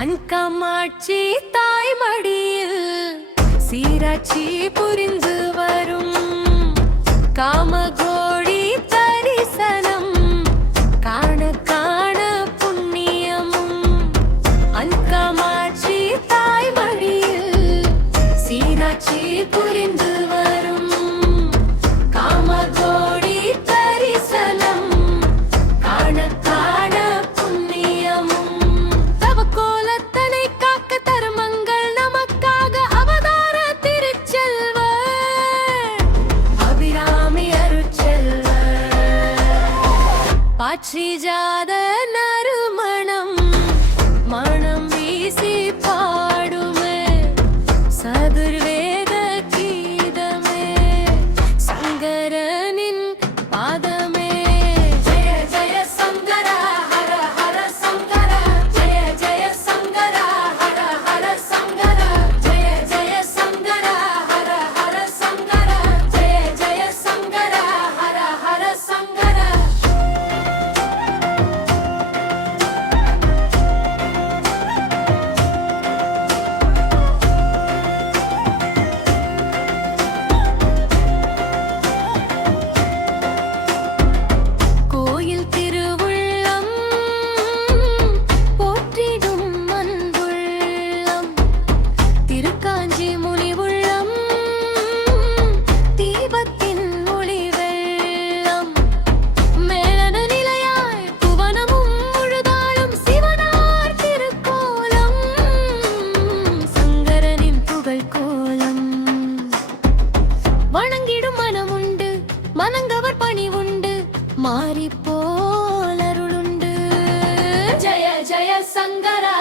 அன்கமாட்சி தாய்மடியில் சீராட்சி புரிந்து வரும் காமகோடி தரிசனம் காண காண புண்ணியமும் அன்கமாட்சி தாய்மடியில் சீராட்சி புரிந்து வரும் காமகோடி தரிசனம் காண காண புண்ணியமும் தவ கோலத்தனை காக்க தர்மங்கள் நமக்காக அவதார திருச்செல்வர் அபிராமி அருட்செல்வர் பாட்சிஜாத நறுமணம் மணம் வீசி பாடுமே சதுர்வேத கீதமே சங்கரனின் பாதமே ஜெய ஜெய சங்கர ஹர ஹர சங்கர ஜெய ஜெய சங்கர ஹர ஹர சங்கர ஜெய ஜெய சங்கர ஹர ஹர சங்கர ஜெய ஜெய சங்கர ஹர ஹர சங்கர கோயில் திருவுள்ளம் போற்றிடும் அன்புள்ளம் திருக்காஞ்சி முனிவுள்ளம் தீபத்தின் ஒளி வெள்ளம் மேலன நிலையாய் புவனமும் முழுதாளும் சிவனார் திருக்கோலம் சங்கரனின் புகழ் கோலம் வணங்கிடும் மனமுண்டு மனங்கவர் பணிவுண்டு மாறி போலருளுண்டு ஜெய ஜெய சங்கரா